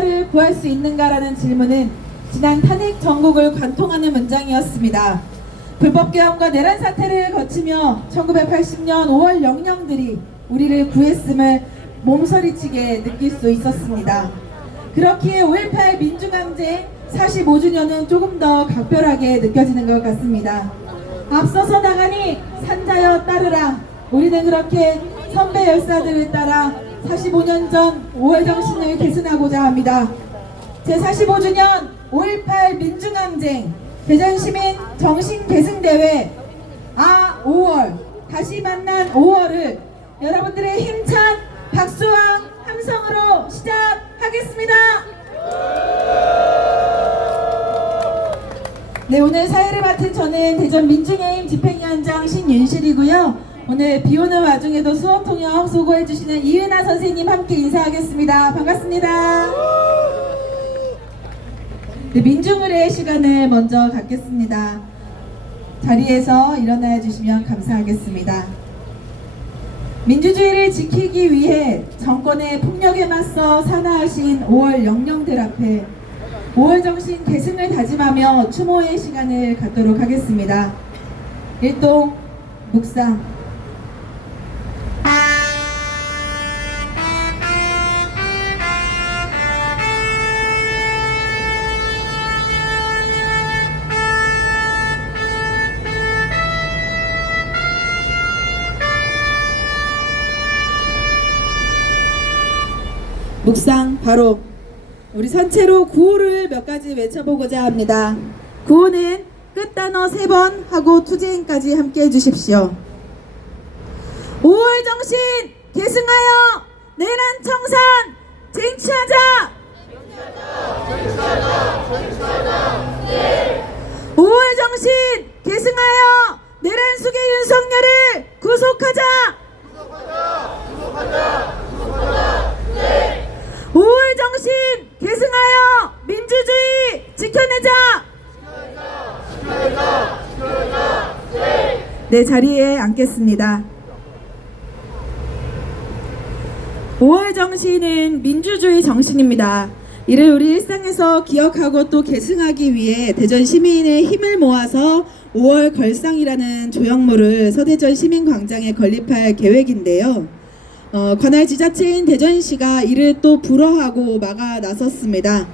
나라를 구할 수 있는가라는 질문은 지난 탄핵 전국을 관통하는 문장이었습니다. 불법 계엄과 내란 사태를 거치며 1980년 5월 영령들이 우리를 구했음을 몸서리치게 느낄 수 있었습니다. 그렇기에 5.18 민중항쟁 45주년은 조금 더 각별하게 느껴지는 것 같습니다. 앞서서 나가니 산자여 따르라. 우리는 그렇게 선배 열사들을 따라 45년 전 5월 정신을 계승하고자 합니다. 제45주년 5.18 민중항쟁 대전시민 정신계승대회 아 5월 다시 만난 5월을 여러분들의 힘찬 박수와 함성으로 시작하겠습니다. 네 오늘 사회를 맡은 저는 대전 민중해임 집행위원장 신윤실이고요. 오늘 비 오는 와중에도 수업 통역 수고해 주시는 이은하 선생님 함께 인사하겠습니다. 반갑습니다. 네, 민중의례 시간을 먼저 갖겠습니다. 자리에서 일어나 주시면 감사하겠습니다. 민주주의를 지키기 위해 정권의 폭력에 맞서 사나하신 5월 영령들 앞에 5월 정신 계승을 다짐하며 추모의 시간을 갖도록 하겠습니다. 일동 묵상 묵상 바로 우리 선체로 구호를 몇 가지 외쳐보고자 합니다. 구호는 끝단어 세 번 하고 투쟁까지 함께 해주십시오. 5월 정신 계승하여 내란 청산 쟁취하자. 5월 정신 계승하여 내란 숙의 윤석열을 구속하자. 5월 정신 계승하여 민주주의 지켜내자. 네 자리에 앉겠습니다. 5월 정신은 민주주의 정신입니다. 이를 우리 일상에서 기억하고 또 계승하기 위해 대전 시민의 힘을 모아서 5월 걸상이라는 조형물을 서대전 시민광장에 건립할 계획인데요. 어, 관할 지자체인 대전시가 이를 또 불허하고 막아 나섰습니다.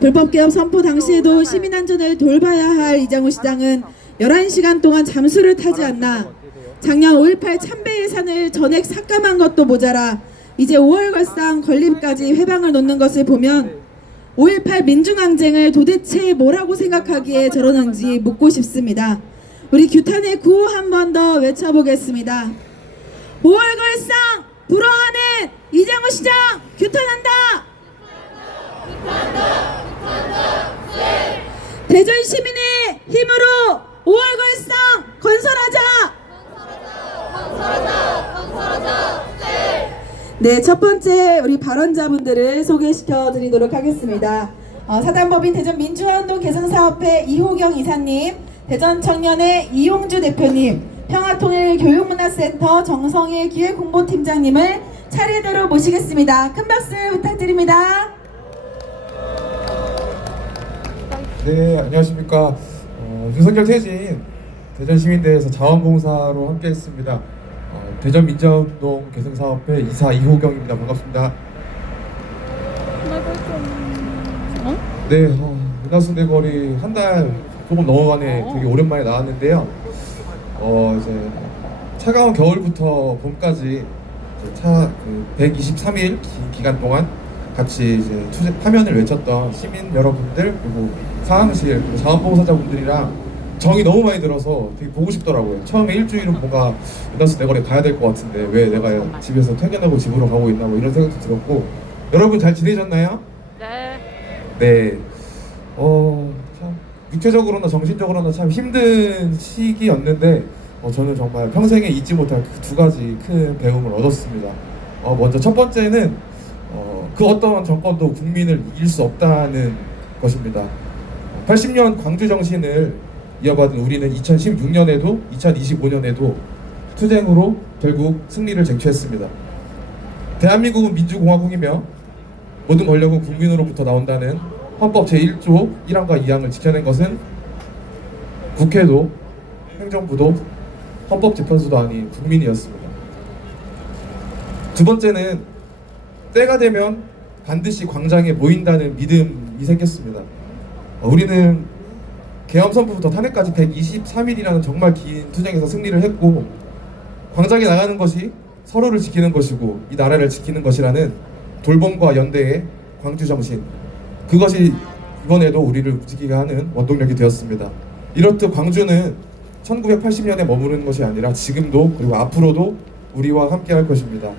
불법 개업 선포 당시에도 시민 안전을 돌봐야 할 이장우 시장은 11시간 동안 잠수를 타지 않나 작년 5.18 참배 예산을 전액 삭감한 것도 모자라 이제 5월 걸상 건립까지 회방을 놓는 것을 보면 5.18 민중항쟁을 도대체 뭐라고 생각하기에 저러는지 묻고 싶습니다. 우리 규탄의 구호 한 번 더 외쳐보겠습니다. 5월 걸상 불허하는 이장우 시장 규탄한다. 대전 시민의 힘으로 5월 걸상 건설하자. 네, 첫 번째 우리 발언자분들을 소개시켜 드리도록 하겠습니다. 어, 사단법인 대전 민주화운동 개선사업회 이호경 이사님, 대전 청년의 이용주 대표님, 평화통일교육문화센터 정성일 기획홍보팀장님을 차례대로 모시겠습니다. 큰 박수 부탁드립니다. 네, 안녕하십니까. 어, 윤석열 퇴진 대전시민대에서 자원봉사로 함께했습니다. 어, 대전민주운동 개성사업회 이사 이호경입니다. 반갑습니다. 네, 어, 은하수 대거리 한 달 조금 넘어간에 되게 오랜만에 나왔는데요. 어, 이제 차가운 겨울부터 봄까지 이제 차, 그 123일 기, 간 동안 같이 이제 투쟁 파면을 외쳤던 시민 여러분들 그리고 상황실 그리고 자원봉사자분들이랑 정이 너무 많이 들어서 되게 보고 싶더라고요. 처음에 일주일은 뭔가 은하수 내거리 가야 될 것 같은데 왜 내가 집에서 퇴근하고 집으로 가고 있나 뭐 이런 생각도 들었고 여러분 잘 지내셨나요? 네. 네. 어, 참, 육체적으로나 정신적으로나 참 힘든 시기였는데, 어, 저는 정말 평생에 잊지 못할 그 두 가지 큰 배움을 얻었습니다. 어, 먼저 첫 번째는, 어, 그 어떤 정권도 국민을 이길 수 없다는 것입니다. 80년 광주 정신을 이어받은 우리는 2016년에도 2025년에도 투쟁으로 결국 승리를 쟁취했습니다. 대한민국은 민주공화국이며 모든 권력은 국민으로부터 나온다는 헌법 제1조 1항과 2항을 지켜낸 것은 국회도 행정부도 헌법 재판소도 아닌 국민이었습니다. 두 번째는 때가 되면 반드시 광장에 모인다는 믿음이 생겼습니다. 어, 우리는 계엄 선포부터 탄핵까지 123일이라는 정말 긴 투쟁에서 승리를 했고 광장에 나가는 것이 서로를 지키는 것이고 이 나라를 지키는 것이라는 돌봄과 연대의 광주 정신 그것이 이번에도 우리를 움직이게 하는 원동력이 되었습니다. 이렇듯 광주는 1980년에 머무르는 것이 아니라 지금도 그리고 앞으로도 우리와 함께 할 것입니다.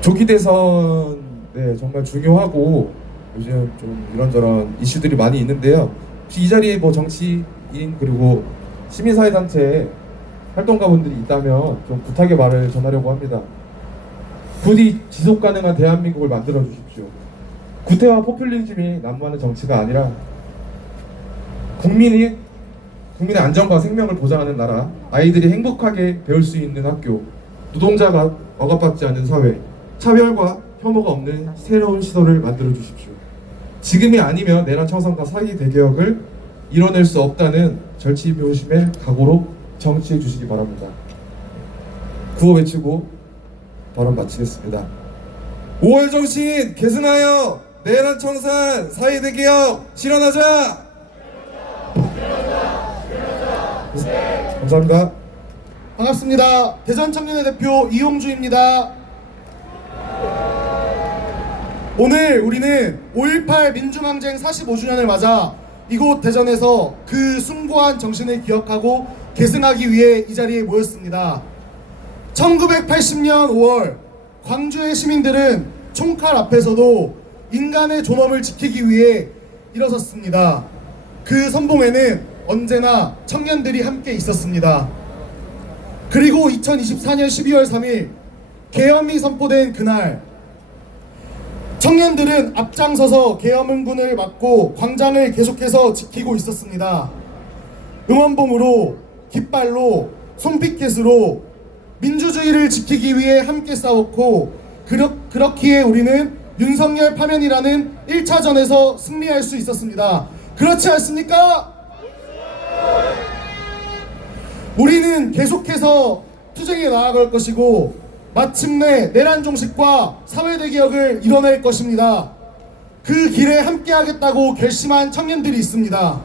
조기 대선 네 정말 중요하고 요즘 좀 이런저런 이슈들이 많이 있는데요. 혹시 이 자리에 뭐 정치인 그리고 시민사회단체 활동가분들이 있다면 좀 부탁의 말을 전하려고 합니다. 부디 지속 가능한 대한민국을 만들어 주십시오. 구태와 포퓰리즘이 난무하는 정치가 아니라 국민이 국민의 안전과 생명을 보장하는 나라, 아이들이 행복하게 배울 수 있는 학교, 노동자가 억압받지 않는 사회, 차별과 혐오가 없는 새로운 시도를 만들어 주십시오. 지금이 아니면 내란 청산과 사기 대개혁을 이뤄낼 수 없다는 절치묘심의 각오로 정치해 주시기 바랍니다. 구호 외치고 발언 마치겠습니다. 5월 정신 계승하여 내란 청산 사회 대 개혁 실현하자. 감사합니다. 반갑습니다. 대전 청년의 대표 이용주입니다. 오늘 우리는 5.18 민주항쟁 45주년을 맞아 이곳 대전에서 그 숭고한 정신을 기억하고 계승하기 위해 이 자리에 모였습니다. 1980년 5월 광주의 시민들은 총칼 앞에서도 인간의 존엄을 지키기 위해 일어섰습니다. 그 선봉에는 언제나 청년들이 함께 있었습니다. 그리고 2024년 12월 3일 계엄이 선포된 그날 청년들은 앞장서서 계엄 흥분을 막고 광장을 계속해서 지키고 있었습니다. 응원봉으로 깃발로 손피켓으로 민주주의를 지키기 위해 함께 싸웠고 그렇, 그렇기에 우리는 윤석열 파면이라는 1차전에서 승리할 수 있었습니다. 그렇지 않습니까? 우리는 계속해서 투쟁에 나아갈 것이고 마침내 내란 종식과 사회 대개혁을 이뤄낼 것입니다. 그 길에 함께하겠다고 결심한 청년들이 있습니다.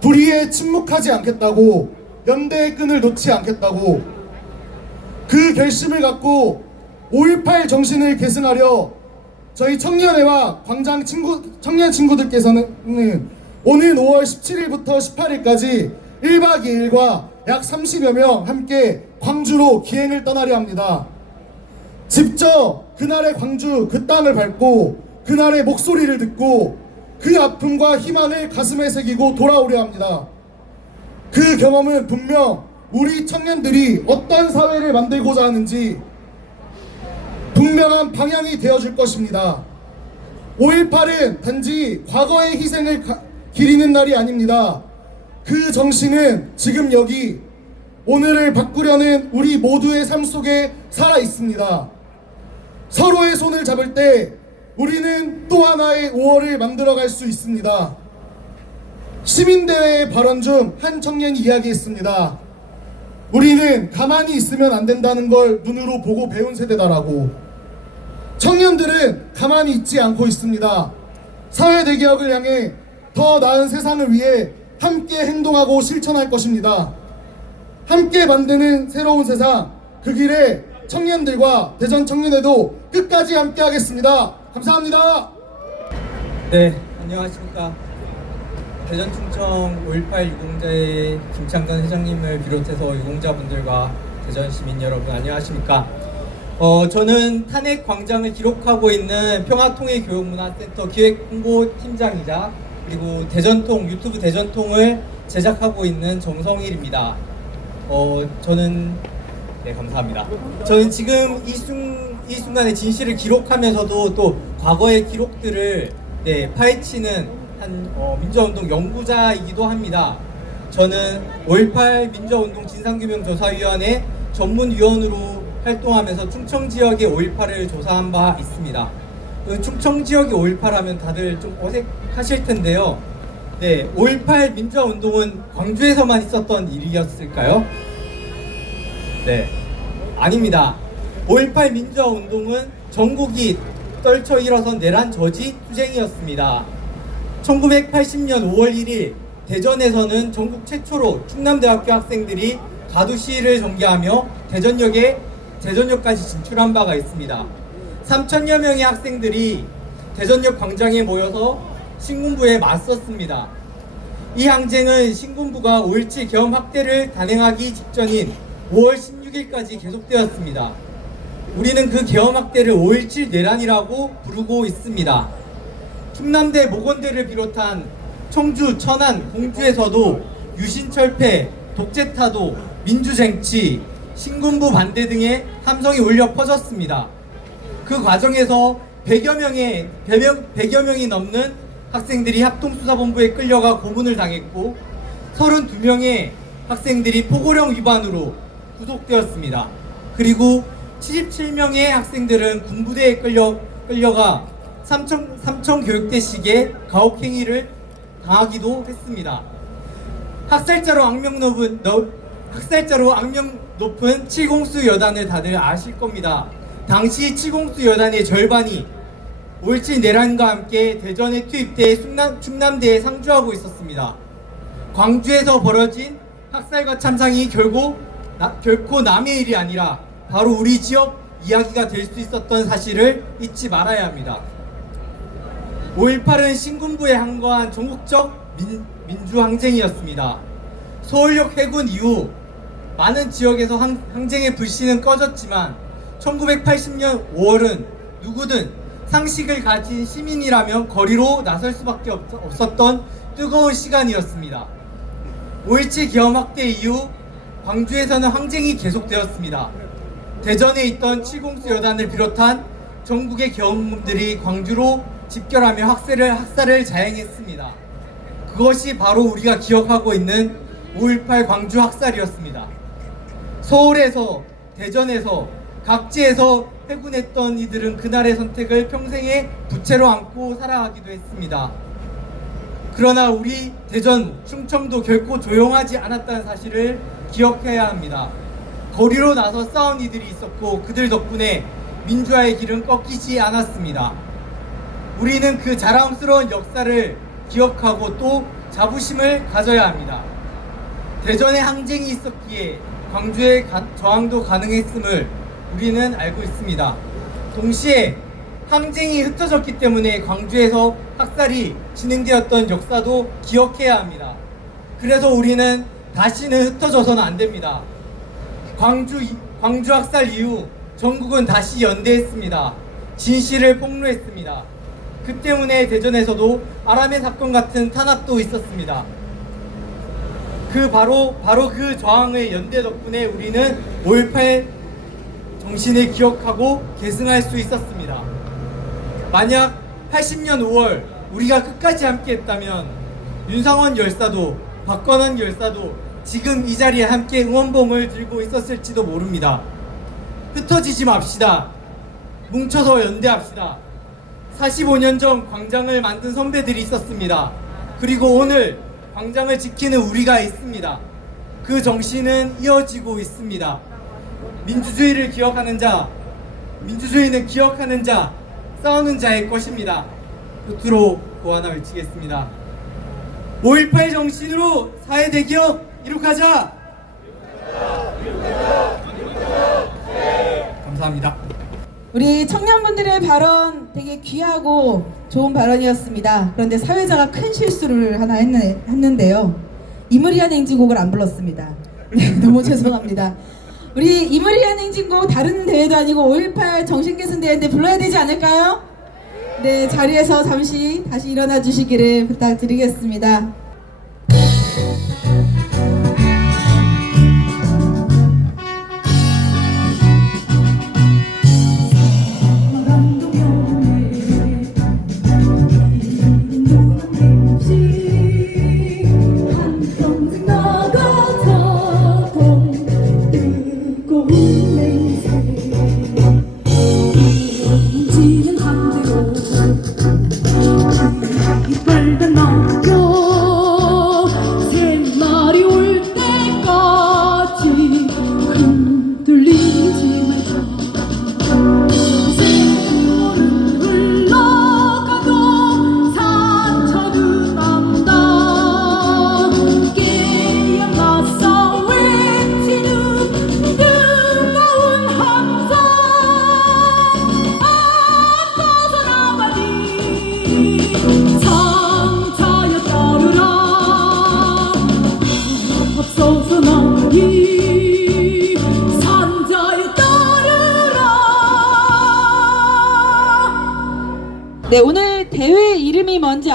불의에 침묵하지 않겠다고 연대의 끈을 놓지 않겠다고 그 결심을 갖고 5.18 정신을 계승하려 저희 청년회와 광장 친구 청년 친구들께서는 오는 5월 17일부터 18일까지 1박 2일과 약 30여 명 함께 광주로 기행을 떠나려 합니다. 직접 그날의 광주 그 땅을 밟고 그날의 목소리를 듣고 그 아픔과 희망을 가슴에 새기고 돌아오려 합니다. 그 경험은 분명 우리 청년들이 어떤 사회를 만들고자 하는지 분명한 방향이 되어줄 것입니다. 5.18은 단지 과거의 희생을 가- 기리는 날이 아닙니다. 그 정신은 지금 여기 오늘을 바꾸려는 우리 모두의 삶 속에 살아 있습니다. 서로의 손을 잡을 때 우리는 또 하나의 5월을 만들어갈 수 있습니다. 시민대회 발언 중 한 청년이 이야기했습니다. 우리는 가만히 있으면 안 된다는 걸 눈으로 보고 배운 세대다라고. 청년들은 가만히 있지 않고 있습니다. 사회 대개혁을 향해 더 나은 세상을 위해 함께 행동하고 실천할 것입니다. 함께 만드는 새로운 세상 그 길에 청년들과 대전 청년회도 끝까지 함께 하겠습니다. 감사합니다. 네, 안녕하십니까. 대전 충청 5.18 유공자의 김창건 회장님을 비롯해서 유공자분들과 대전 시민 여러분 안녕하십니까. 어, 저는 탄핵 광장을 기록하고 있는 평화통일교육문화센터 기획홍보팀장이자 그리고 대전통 유튜브 대전통을 제작하고 있는 정성일입니다. 어, 저는 네 감사합니다. 저는 지금 이, 순, 이 순간의 진실을 기록하면서도 또 과거의 기록들을 네, 파헤치는 한 어, 민주화운동 연구자이기도 합니다. 저는 5.18 민주화운동 진상규명조사위원회 전문위원으로 활동하면서 충청 지역의 5.18을 조사한 바 있습니다. 그 충청 지역이 5.18 하면 다들 좀 어색하실 텐데요. 네, 5.18 민주화 운동은 광주에서만 있었던 일이었을까요? 네, 아닙니다. 5.18 민주화 운동은 전국이 떨쳐 일어선 내란 저지 투쟁이었습니다. 1980년 5월 1일 대전에서는 전국 최초로 충남대학교 학생들이 가두 시위를 전개하며 대전역에 대전역까지 진출한 바가 있습니다. 3천여 명의 학생들이 대전역 광장에 모여서 신군부에 맞섰습니다. 이 항쟁은 신군부가 5.17 계엄 확대를 단행하기 직전인 5월 16일까지 계속되었습니다. 우리는 그 계엄 확대를 5.17 내란이라고 부르고 있습니다. 충남대 모건대를 비롯한 청주, 천안, 공주에서도 유신철폐, 독재타도, 민주쟁취, 신군부 반대 등의 함성이 울려 퍼졌습니다. 그 과정에서 100여 명의 100여, 100여 명이 넘는 학생들이 합동수사본부에 끌려가 고문을 당했고 32명의 학생들이 포고령 위반으로 구속되었습니다. 그리고 77명의 학생들은 군부대에 끌려 끌려가 삼청 삼청 교육대식의 가혹행위를 당하기도 했습니다. 학살자로 악명 너, 학살자로 악명 높은 칠공수 여단을 다들 아실 겁니다. 당시 칠공수 여단의 절반이 5.17 내란과 함께 대전에 투입돼 충남, 충남대에 상주하고 있었습니다. 광주에서 벌어진 학살과 참상이 결국 나- 결코 남의 일이 아니라 바로 우리 지역 이야기가 될 수 있었던 사실을 잊지 말아야 합니다. 5.18은 신군부에 항거한 전국적 민, 민주항쟁이었습니다. 서울역 해군 이후 많은 지역에서 항, 항쟁의 불씨는 꺼졌지만 1980년 5월은 누구든 상식을 가진 시민이라면 거리로 나설 수밖에 없, 없었던 뜨거운 시간이었습니다. 5.17 기업 확대 이후 광주에서는 항쟁이 계속되었습니다. 대전에 있던 칠공수 여단을 비롯한 전국의 계엄들이 광주로 집결하며 학살을, 학살을 자행했습니다. 그것이 바로 우리가 기억하고 있는 5.18 광주 학살이었습니다. 서울에서, 대전에서, 각지에서 회군했던 이들은 그날의 선택을 평생의 부채로 안고 살아가기도 했습니다. 그러나 우리 대전, 충청도 결코 조용하지 않았다는 사실을 기억해야 합니다. 거리로 나서 싸운 이들이 있었고 그들 덕분에 민주화의 길은 꺾이지 않았습니다. 우리는 그 자랑스러운 역사를 기억하고 또 자부심을 가져야 합니다. 대전에 항쟁이 있었기에 광주의 가- 저항도 가능했음을 우리는 알고 있습니다. 동시에 항쟁이 흩어졌기 때문에 광주에서 학살이 진행되었던 역사도 기억해야 합니다. 그래서 우리는 다시는 흩어져서는 안 됩니다. 광주, 이- 광주 학살 이후 전국은 다시 연대했습니다. 진실을 폭로했습니다. 그 때문에 대전에서도 아람의 사건 같은 탄압도 있었습니다. 그 바로 바로 그 저항의 연대 덕분에 우리는 5.18 정신을 기억하고 계승할 수 있었습니다. 만약 80년 5월 우리가 끝까지 함께했다면 윤상원 열사도 박건원 열사도 지금 이 자리에 함께 응원봉을 들고 있었을지도 모릅니다. 흩어지지 맙시다. 뭉쳐서 연대합시다. 45년 전 광장을 만든 선배들이 있었습니다. 그리고 오늘 광장을 지키는 우리가 있습니다. 그 정신은 이어지고 있습니다. 민주주의를 기억하는 자, 민주주의는 기억하는 자, 싸우는 자의 것입니다. 끝으로 고 하나 외치겠습니다. 5.18 정신으로 사회 대기업 이룩하자! 감사합니다. 우리 청년분들의 발언 되게 귀하고 좋은 발언이었습니다. 그런데 사회자가 큰 실수를 하나 했네, 했는데요. 이무리한 행진곡을 안 불렀습니다. 네, 너무 죄송합니다. 우리 이무리한 행진곡 다른 대회도 아니고 5.18 정신개선 대회인데 불러야 되지 않을까요? 네, 자리에서 잠시 다시 일어나 주시기를 부탁드리겠습니다.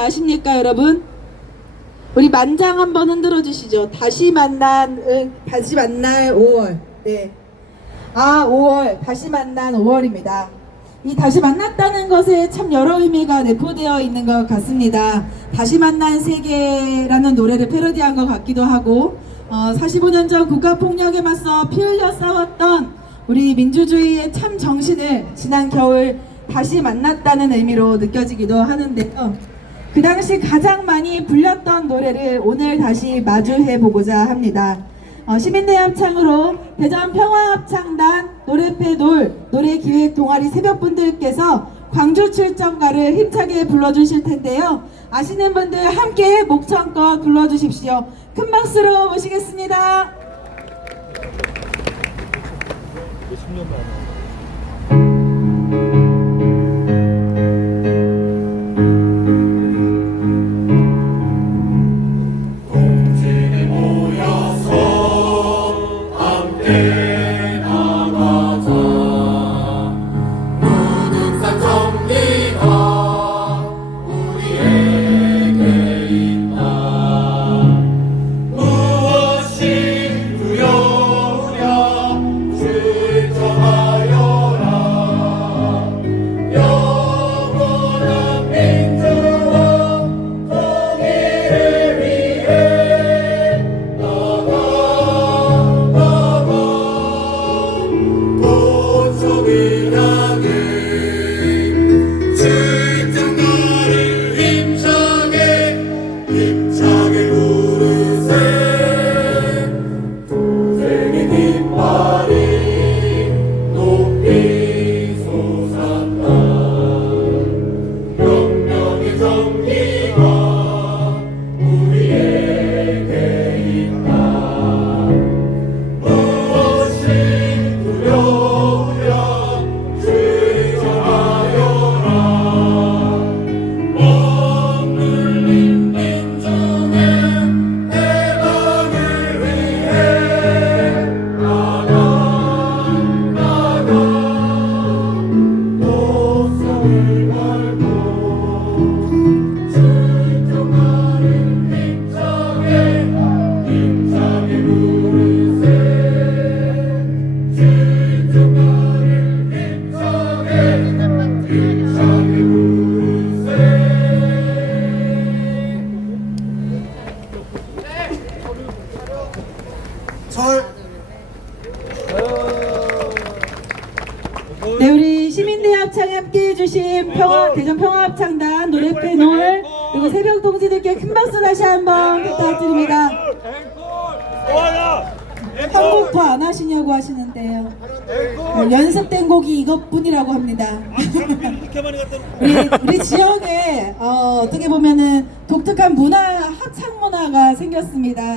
아십니까, 여러분? 우리 만장 한번 흔들어 주시죠. 다시 만난, 응, 다시 만날 5월. 네. 아, 5월. 다시 만난 5월입니다. 이 다시 만났다는 것에 참 여러 의미가 내포되어 있는 것 같습니다. 다시 만난 세계라는 노래를 패러디한 것 같기도 하고, 어, 45년 전 국가폭력에 맞서 피 흘려 싸웠던 우리 민주주의의 참 정신을 지난 겨울 다시 만났다는 의미로 느껴지기도 하는데요. 그 당시 가장 많이 불렸던 노래를 오늘 다시 마주해 보고자 합니다. 어, 시민대 합창으로 대전 평화합창단 노래패 놀 노래기획 동아리 새벽분들께서 광주 출정가를 힘차게 불러주실 텐데요. 아시는 분들 함께 목청껏 불러주십시오. 큰 박수로 모시겠습니다.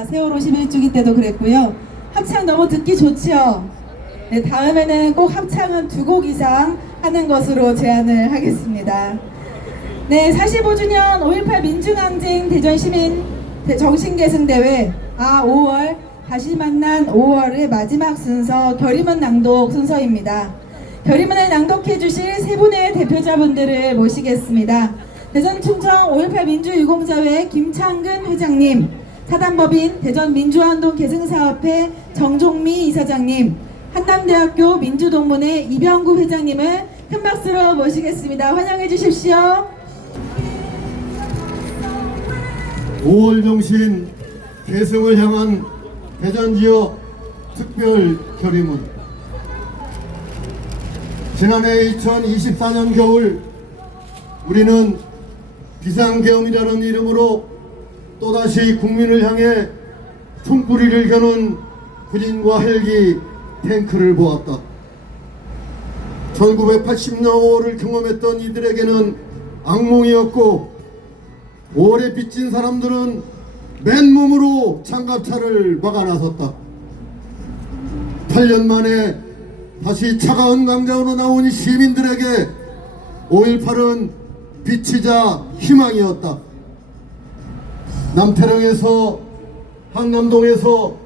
세월호 11주기 때도 그랬고요. 합창 너무 듣기 좋지요. 네, 다음에는 꼭 합창은 두 곡 이상 하는 것으로 제안을 하겠습니다. 네, 45주년 5.18 민중항쟁 대전시민 대- 정신계승대회 아 5월 다시 만난 5월의 마지막 순서 결의문 낭독 순서입니다. 결의문을 낭독해 주실 세 분의 대표자분들을 모시겠습니다. 대전 충청 5.18 민주유공자회 김창근 회장님, 사단법인 대전민주화운동 계승사업회 정종미 이사장님, 한남대학교 민주동문회 이병구 회장님을 큰 박수로 모시겠습니다. 환영해 주십시오. 5월 정신 계승을 향한 대전 지역 특별 결의문 지난해 2024년 겨울 우리는 비상계엄이라는 이름으로 또다시 국민을 향해 총구리를 겨눈 군인과 헬기 탱크를 보았다 1980년 5월을 경험했던 이들에게는 악몽이었고 5월에 빚진 사람들은 맨몸으로 장갑차를 막아 나섰다. 8년 만에 다시 차가운 강자로 나온 이 시민들에게 5.18은 빛이자 희망이었다. 남태령에서 한남동에서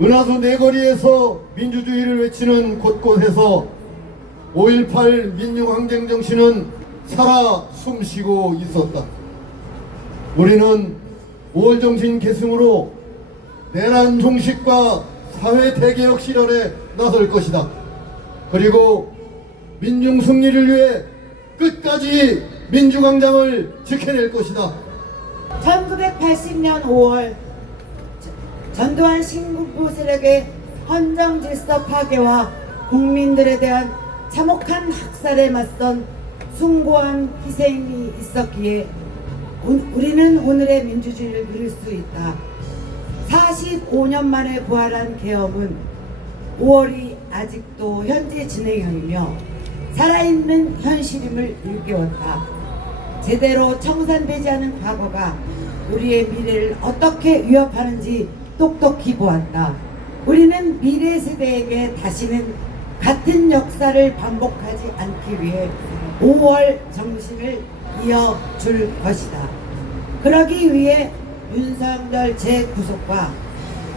은하수 내거리에서 민주주의를 외치는 곳곳에서 5.18 민중항쟁 정신은 살아 숨쉬고 있었다. 우리는 5월 정신 계승으로 내란 종식과 사회 대개혁 실현에 나설 것이다. 그리고 민중 승리를 위해 끝까지 민주광장을 지켜낼 것이다. 1980년 5월 전두환 신군부 세력의 헌정 질서 파괴와 국민들에 대한 참혹한 학살에 맞선 숭고한 희생이 있었기에 오- 우리는 오늘의 민주주의를 누릴 수 있다. 45년 만에 부활한 계엄은 5월이 아직도 현재 진행형이며 살아있는 현실임을 일깨웠다. 제대로 청산되지 않은 과거가 우리의 미래를 어떻게 위협하는지 똑똑히 보았다. 우리는 미래 세대에게 다시는 같은 역사를 반복하지 않기 위해 5월 정신을 이어줄 것이다. 그러기 위해 윤석열 재구속과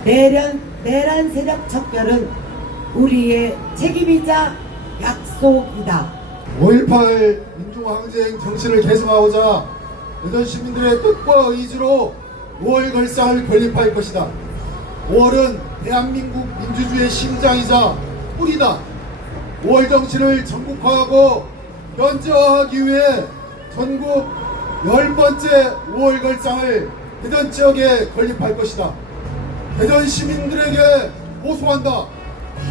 내란, 내란 세력 척결은 우리의 책임이자 약속이다. 5.18 민중항쟁 정신을 계승하고자 대전 시민들의 뜻과 의지로 5월 걸상을 건립할 것이다. 5월은 대한민국 민주주의의 심장이자 뿌리다. 5월 정신을 전국화하고 현지화하기 위해 전국 열 번째 5월 걸상을 대전 지역에 건립할 것이다. 대전 시민들에게 호소한다.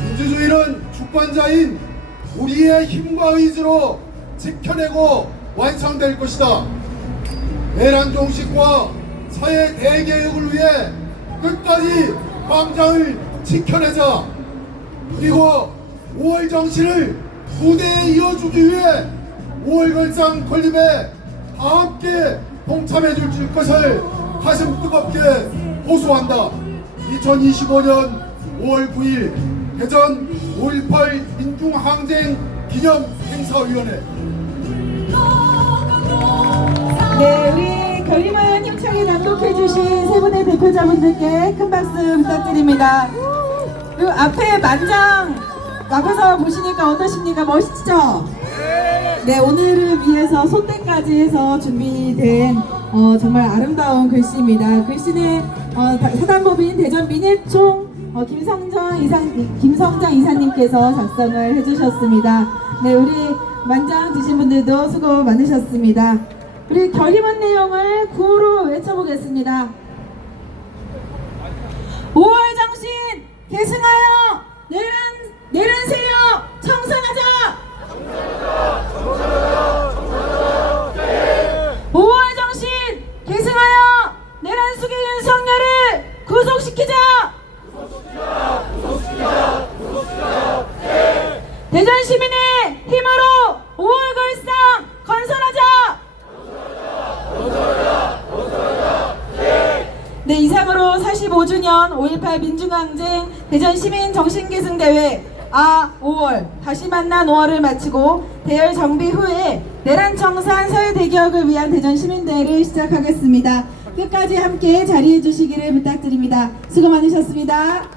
민주주의는 주권자인 우리의 힘과 의지로 지켜내고 완성될 것이다. 내란 종식과 사회 대개혁을 위해 끝까지 광장을 지켜내자. 그리고 5월 정신을 무대에 이어주기 위해 5월 걸상 건립에 다 함께 동참해 줄 것을 가슴 뜨겁게 호소한다. 2025년 5월 9일 대전 5.18 민중항쟁 기념 행사위원회 네, 우리 결림을 힘차게 낭독해주신 세 분의 대표자분들께 큰 박수 부탁드립니다. 그리고 앞에 만장 앞에서 보시니까 어떠십니까? 멋있죠? 네, 오늘을 위해서 소대까지 해서 준비된 어, 정말 아름다운 글씨입니다. 글씨는 어, 다- 사단법인 대전 민일총 어, 김성정 이상 김성장 이사님께서 작성을 해주셨습니다. 네, 우리 만장 드신 분들도 수고 많으셨습니다. 우리 결의문 내용을 구호로 외쳐보겠습니다. 5월 정신 계승하여 내란 세력 청산하자. 5월 정신 계승하여 내란 속의 윤석열을 구속시키자. 대전 시민의 힘으로 5월 걸상 건설하자. 네, 이상으로 45주년 5.18 민중항쟁 대전 시민 정신계승대회 아 5월 다시 만난 5월을 마치고 대열 정비 후에 내란 청산 사회 대기업을 위한 대전 시민대회를 시작하겠습니다. 끝까지 함께 자리해 주시기를 부탁드립니다. 수고 많으셨습니다.